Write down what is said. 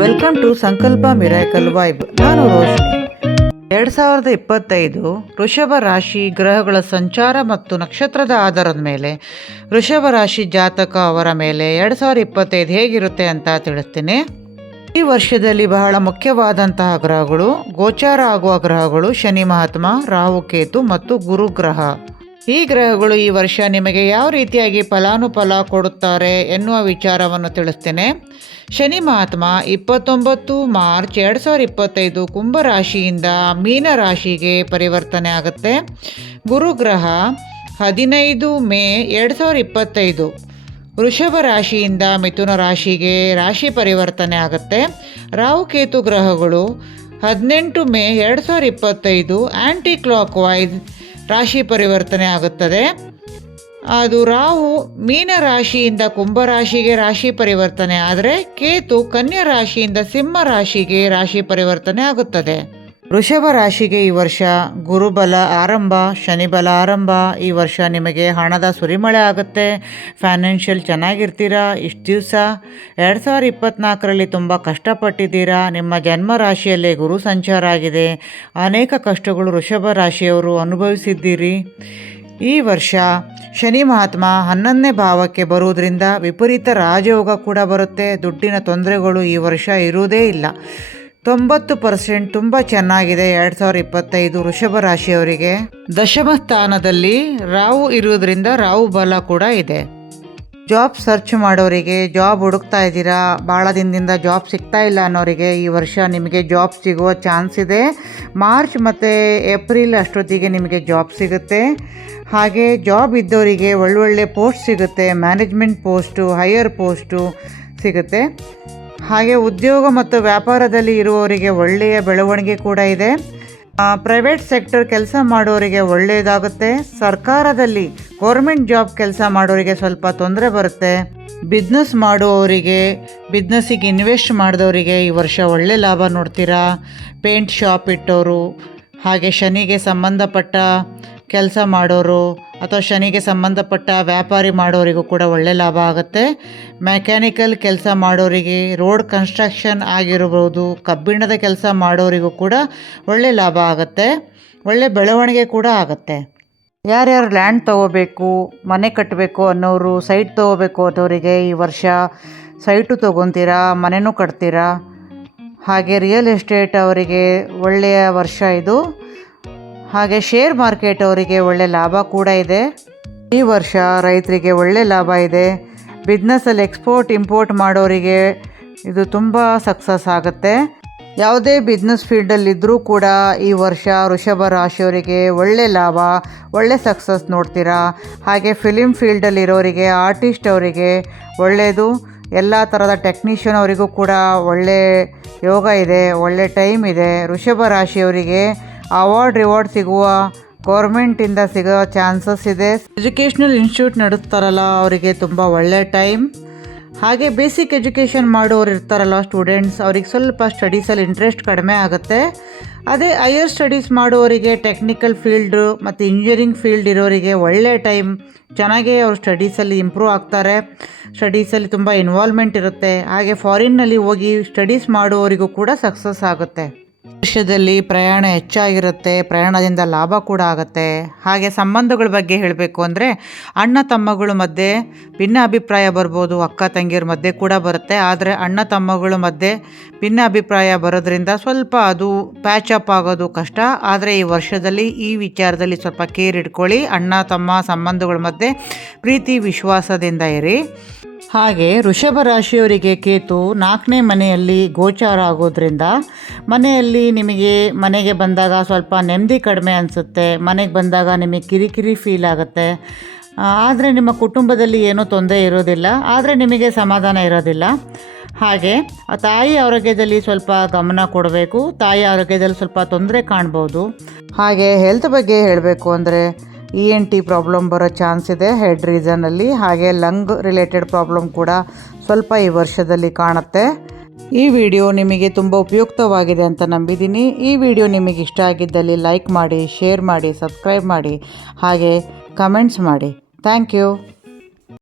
Welcome to ಸಂಕಲ್ಪ miracle vibe. ನಾನು ರೋಶಿನಿ. 2025 ವೃಷಭ ರಾಶಿ ಗ್ರಹಗಳ ಸಂಚಾರ ಮತ್ತು ನಕ್ಷತ್ರದ ಆಧಾರದ ಮೇಲೆ ವೃಷಭ ರಾಶಿ ಜಾತಕ ಅವರ ಮೇಲೆ 2025 ಹೇಗಿರುತ್ತೆ ಅಂತ ತಿಳಿಸ್ತೀನಿ. ಈ ವರ್ಷದಲ್ಲಿ ಬಹಳ ಮುಖ್ಯವಾದಂತಹ ಗ್ರಹಗಳು, ಗೋಚಾರ ಆಗುವ ಗ್ರಹಗಳು ಶನಿ ಮಹಾತ್ಮ, ರಾಹು ಕೇತು ಮತ್ತು ಗುರು ಗ್ರಹ. ಈ ಗ್ರಹಗಳು ಈ ವರ್ಷ ನಿಮಗೆ ಯಾವ ರೀತಿಯಾಗಿ ಫಲಾನುಫಲ ಕೊಡುತ್ತಾರೆ ಎನ್ನುವ ವಿಚಾರವನ್ನು ತಿಳಿಸ್ತೇನೆ. ಶನಿ ಮಹಾತ್ಮ 29 ಮಾರ್ಚ್ 2025 ಕುಂಭರಾಶಿಯಿಂದ ಮೀನ ರಾಶಿಗೆ ಪರಿವರ್ತನೆ ಆಗುತ್ತೆ. ಗುರುಗ್ರಹ 15 ಮೇ 2025 ವೃಷಭ ರಾಶಿಯಿಂದ ಮಿಥುನ ರಾಶಿಗೆ ರಾಶಿ ಪರಿವರ್ತನೆ ಆಗುತ್ತೆ. ರಾಹುಕೇತು ಗ್ರಹಗಳು 18 ಮೇ 2025 ಆ್ಯಂಟಿ ಕ್ಲಾಕ್ ವೈಸ್ ರಾಶಿ ಪರಿವರ್ತನೆ ಆಗುತ್ತದೆ. ಅದು ರಾಹು ಮೀನ ರಾಶಿಯಿಂದ ಕುಂಭರಾಶಿಗೆ ರಾಶಿ ಪರಿವರ್ತನೆ ಆದರೆ ಕೇತು ಕನ್ಯಾ ರಾಶಿಯಿಂದ ಸಿಂಹ ರಾಶಿಗೆ ರಾಶಿ ಪರಿವರ್ತನೆ ಆಗುತ್ತದೆ. ವೃಷಭ ರಾಶಿಗೆ ಈ ವರ್ಷ ಗುರುಬಲ ಆರಂಭ, ಶನಿ ಬಲ ಆರಂಭ. ಈ ವರ್ಷ ನಿಮಗೆ ಹಣದ ಸುರಿಮಳೆ ಆಗುತ್ತೆ. ಫೈನಾನ್ಷಿಯಲ್ ಚೆನ್ನಾಗಿರ್ತೀರಾ. ಇಷ್ಟು ದಿವಸ 2024ರಲ್ಲಿ ತುಂಬ ಕಷ್ಟಪಟ್ಟಿದ್ದೀರಾ. ನಿಮ್ಮ ಜನ್ಮ ರಾಶಿಯಲ್ಲೇ ಗುರು ಸಂಚಾರ ಆಗಿದೆ. ಅನೇಕ ಕಷ್ಟಗಳು ವೃಷಭ ರಾಶಿಯವರು ಅನುಭವಿಸಿದ್ದೀರಿ. ಈ ವರ್ಷ ಶನಿ ಮಹಾತ್ಮ 11ನೇ ಭಾವಕ್ಕೆ ಬರುವುದರಿಂದ ವಿಪರೀತ ರಾಜಯೋಗ ಕೂಡ ಬರುತ್ತೆ. ದುಡ್ಡಿನ ತೊಂದರೆಗಳು ಈ ವರ್ಷ ಇರುವುದೇ ಇಲ್ಲ. 90% ತುಂಬ ಚೆನ್ನಾಗಿದೆ 2025 ವೃಷಭ ರಾಶಿಯವರಿಗೆ. ದಶಮ ಸ್ಥಾನದಲ್ಲಿ ರಾಹು ಇರುವುದರಿಂದ ರಾಹು ಬಲ ಕೂಡ ಇದೆ. ಜಾಬ್ ಸರ್ಚ್ ಮಾಡೋರಿಗೆ, ಜಾಬ್ ಹುಡುಕ್ತಾ ಇದ್ದೀರಾ, ಭಾಳ ದಿನದಿಂದ ಜಾಬ್ ಸಿಗ್ತಾ ಇಲ್ಲ ಅನ್ನೋರಿಗೆ ಈ ವರ್ಷ ನಿಮಗೆ ಜಾಬ್ ಸಿಗುವ ಚಾನ್ಸ್ ಇದೆ. ಮಾರ್ಚ್ ಮತ್ತು ಏಪ್ರಿಲ್ ಅಷ್ಟೊತ್ತಿಗೆ ನಿಮಗೆ ಜಾಬ್ ಸಿಗುತ್ತೆ. ಹಾಗೆ ಜಾಬ್ ಇದ್ದವರಿಗೆ ಒಳ್ಳೊಳ್ಳೆ ಪೋಸ್ಟ್ ಸಿಗುತ್ತೆ. ಮ್ಯಾನೇಜ್ಮೆಂಟ್ ಪೋಸ್ಟು, ಹೈಯರ್ ಪೋಸ್ಟು ಸಿಗುತ್ತೆ. ಹಾಗೆ ಉದ್ಯೋಗ ಮತ್ತು ವ್ಯಾಪಾರದಲ್ಲಿ ಇರುವವರಿಗೆ ಒಳ್ಳೆಯ ಬೆಳವಣಿಗೆ ಕೂಡ ಇದೆ. ಪ್ರೈವೇಟ್ ಸೆಕ್ಟರ್ ಕೆಲಸ ಮಾಡೋರಿಗೆ ಒಳ್ಳೆಯದಾಗುತ್ತೆ. ಸರ್ಕಾರದಲ್ಲಿ ಗೌರ್ಮೆಂಟ್ ಜಾಬ್ ಕೆಲಸ ಮಾಡೋರಿಗೆ ಸ್ವಲ್ಪ ತೊಂದರೆ ಬರುತ್ತೆ. ಬಿಸ್ನೆಸ್ ಮಾಡುವವರಿಗೆ, ಬಿಸ್ನೆಸ್ಸಿಗೆ ಇನ್ವೆಸ್ಟ್ ಮಾಡಿದವರಿಗೆ ಈ ವರ್ಷ ಒಳ್ಳೆ ಲಾಭ ನೋಡ್ತೀರಾ. ಪೇಂಟ್ ಶಾಪ್ ಇಟ್ಟವರು, ಹಾಗೆ ಶನಿಗೆ ಸಂಬಂಧಪಟ್ಟ ಕೆಲಸ ಮಾಡೋರು ಅಥವಾ ಶನಿಗೆ ಸಂಬಂಧಪಟ್ಟ ವ್ಯಾಪಾರಿ ಮಾಡೋರಿಗೂ ಕೂಡ ಒಳ್ಳೆ ಲಾಭ ಆಗುತ್ತೆ. ಮೆಕ್ಯಾನಿಕಲ್ ಕೆಲಸ ಮಾಡೋರಿಗೆ, ರೋಡ್ ಕನ್ಸ್ಟ್ರಕ್ಷನ್ ಆಗಿರ್ಬೋದು, ಕಬ್ಬಿಣದ ಕೆಲಸ ಮಾಡೋರಿಗೂ ಕೂಡ ಒಳ್ಳೆ ಲಾಭ ಆಗುತ್ತೆ. ಒಳ್ಳೆ ಬೆಳವಣಿಗೆ ಕೂಡ ಆಗುತ್ತೆ. ಯಾರ್ಯಾರು ಲ್ಯಾಂಡ್ ತೊಗೋಬೇಕು, ಮನೆ ಕಟ್ಟಬೇಕು ಅನ್ನೋರು, ಸೈಟ್ ತೊಗೋಬೇಕು ಅನ್ನೋರಿಗೆ ಈ ವರ್ಷ ಸೈಟು ತೊಗೊತೀರಾ, ಮನೆಯೂ ಕಟ್ತೀರಾ. ಹಾಗೆ ರಿಯಲ್ ಎಸ್ಟೇಟ್ ಅವರಿಗೆ ಒಳ್ಳೆಯ ವರ್ಷ ಇದು. ಹಾಗೆ ಶೇರ್ ಮಾರ್ಕೆಟ್ ಅವರಿಗೆ ಒಳ್ಳೆ ಲಾಭ ಕೂಡ ಇದೆ. ಈ ವರ್ಷ ರೈತರಿಗೆ ಒಳ್ಳೆ ಲಾಭ ಇದೆ. ಬಿಸ್ನೆಸ್ಸಲ್ಲಿ ಎಕ್ಸ್ಪೋರ್ಟ್ ಇಂಪೋರ್ಟ್ ಮಾಡೋರಿಗೆ ಇದು ತುಂಬ ಸಕ್ಸಸ್ ಆಗುತ್ತೆ. ಯಾವುದೇ ಬಿಸ್ನೆಸ್ ಫೀಲ್ಡಲ್ಲಿದ್ದರೂ ಕೂಡ ಈ ವರ್ಷ ವೃಷಭ ರಾಶಿಯವರಿಗೆ ಒಳ್ಳೆ ಲಾಭ, ಒಳ್ಳೆ ಸಕ್ಸಸ್ ನೋಡ್ತೀರಾ. ಹಾಗೆ ಫಿಲಿಮ್ ಫೀಲ್ಡಲ್ಲಿರೋರಿಗೆ, ಆರ್ಟಿಸ್ಟ್ ಅವರಿಗೆ ಒಳ್ಳೆಯದು. ಎಲ್ಲ ಥರದ ಟೆಕ್ನಿಷಿಯನ್ ಅವರಿಗೂ ಕೂಡ ಒಳ್ಳೆ ಯೋಗ ಇದೆ, ಒಳ್ಳೆ ಟೈಮ್ ಇದೆ. ವೃಷಭ ರಾಶಿಯವರಿಗೆ ಅವಾರ್ಡ್ ರಿವಾರ್ಡ್ ಸಿಗುವ, ಗೌರ್ಮೆಂಟಿಂದ ಸಿಗೋ ಚಾನ್ಸಸ್ ಇದೆ. ಎಜುಕೇಷ್ನಲ್ ಇನ್ಸ್ಟಿಟ್ಯೂಟ್ ನಡೆಸ್ತಾರಲ್ಲ ಅವರಿಗೆ ತುಂಬ ಒಳ್ಳೆ ಟೈಮ್. ಹಾಗೆ ಬೇಸಿಕ್ ಎಜುಕೇಷನ್ ಮಾಡೋರು ಇರ್ತಾರಲ್ಲ ಸ್ಟೂಡೆಂಟ್ಸ್, ಅವ್ರಿಗೆ ಸ್ವಲ್ಪ ಸ್ಟಡೀಸಲ್ಲಿ ಇಂಟ್ರೆಸ್ಟ್ ಕಡಿಮೆ ಆಗುತ್ತೆ. ಅದೇ ಹೈಯರ್ ಸ್ಟಡೀಸ್ ಮಾಡುವವರಿಗೆ, ಟೆಕ್ನಿಕಲ್ ಫೀಲ್ಡು ಮತ್ತು ಇಂಜಿನಿಯರಿಂಗ್ ಫೀಲ್ಡ್ ಇರೋರಿಗೆ ಒಳ್ಳೆ ಟೈಮ್. ಚೆನ್ನಾಗೇ ಅವ್ರು ಸ್ಟಡೀಸಲ್ಲಿ ಇಂಪ್ರೂವ್ ಆಗ್ತಾರೆ. ಸ್ಟಡೀಸಲ್ಲಿ ತುಂಬ ಇನ್ವಾಲ್ವ್ಮೆಂಟ್ ಇರುತ್ತೆ. ಹಾಗೆ ಫಾರಿನ್ನಲ್ಲಿ ಹೋಗಿ ಸ್ಟಡೀಸ್ ಮಾಡುವವರಿಗೂ ಕೂಡ ಸಕ್ಸಸ್ ಆಗುತ್ತೆ. ವರ್ಷದಲ್ಲಿ ಪ್ರಯಾಣ ಹೆಚ್ಚಾಗಿರುತ್ತೆ. ಪ್ರಯಾಣದಿಂದ ಲಾಭ ಕೂಡ ಆಗುತ್ತೆ. ಹಾಗೆ ಸಂಬಂಧಗಳ ಬಗ್ಗೆ ಹೇಳಬೇಕು ಅಂದರೆ ಅಣ್ಣ ತಮ್ಮಗಳ ಮಧ್ಯೆ ಭಿನ್ನ ಅಭಿಪ್ರಾಯ ಬರ್ಬೋದು, ಅಕ್ಕ ತಂಗಿಯರ ಮಧ್ಯೆ ಕೂಡ ಬರುತ್ತೆ. ಆದರೆ ಅಣ್ಣ ತಮ್ಮಗಳ ಮಧ್ಯೆ ಭಿನ್ನ ಅಭಿಪ್ರಾಯ ಬರೋದ್ರಿಂದ ಸ್ವಲ್ಪ ಅದು ಪ್ಯಾಚಪ್ ಆಗೋದು ಕಷ್ಟ. ಆದರೆ ಈ ವರ್ಷದಲ್ಲಿ ಈ ವಿಚಾರದಲ್ಲಿ ಸ್ವಲ್ಪ ಕೇರ್ ಇಟ್ಕೊಳ್ಳಿ. ಅಣ್ಣ ತಮ್ಮ ಸಂಬಂಧಗಳ ಮಧ್ಯೆ ಪ್ರೀತಿ ವಿಶ್ವಾಸದಿಂದ ಇರಿ. ಹಾಗೆ ವೃಷಭ ರಾಶಿಯವರಿಗೆ ಕೇತು 4ನೇ ಮನೆಯಲ್ಲಿ ಗೋಚಾರ ಆಗೋದ್ರಿಂದ ಮನೆಯಲ್ಲಿ ನಿಮಗೆ ಮನೆಗೆ ಬಂದಾಗ ಸ್ವಲ್ಪ ನೆಮ್ಮದಿ ಕಡಿಮೆ ಅನಿಸುತ್ತೆ. ಮನೆಗೆ ಬಂದಾಗ ನಿಮಗೆ ಕಿರಿಕಿರಿ ಫೀಲ್ ಆಗುತ್ತೆ. ಆದರೆ ನಿಮ್ಮ ಕುಟುಂಬದಲ್ಲಿ ಏನೂ ತೊಂದರೆ ಇರೋದಿಲ್ಲ, ಆದರೆ ನಿಮಗೆ ಸಮಾಧಾನ ಇರೋದಿಲ್ಲ. ಹಾಗೆ ತಾಯಿ ಆರೋಗ್ಯದಲ್ಲಿ ಸ್ವಲ್ಪ ಗಮನ ಕೊಡಬೇಕು. ತಾಯಿ ಆರೋಗ್ಯದಲ್ಲಿ ಸ್ವಲ್ಪ ತೊಂದರೆ ಕಾಣ್ಬೋದು. ಹಾಗೆ ಹೆಲ್ತ್ ಬಗ್ಗೆ ಹೇಳಬೇಕು ಅಂದರೆ ENT ಪ್ರಾಬ್ಲಮ್ ಬರೋ ಚಾನ್ಸ್ ಇದೆ ಹೆಡ್ ರೀಸನಲ್ಲಿ. ಹಾಗೆ ಲಂಗ್ ರಿಲೇಟೆಡ್ ಪ್ರಾಬ್ಲಮ್ ಕೂಡ ಸ್ವಲ್ಪ ಈ ವರ್ಷದಲ್ಲಿ ಕಾಣುತ್ತೆ. ಈ ವಿಡಿಯೋ ನಿಮಗೆ ತುಂಬ ಉಪಯುಕ್ತವಾಗಿದೆ ಅಂತ ನಂಬಿದ್ದೀನಿ. ಈ ವಿಡಿಯೋ ನಿಮಗೆ ಇಷ್ಟ ಆಗಿದ್ದಲ್ಲಿ ಲೈಕ್ ಮಾಡಿ, ಶೇರ್ ಮಾಡಿ, ಸಬ್ಸ್ಕ್ರೈಬ್ ಮಾಡಿ, ಹಾಗೆ ಕಮೆಂಟ್ಸ್ ಮಾಡಿ. Thank you.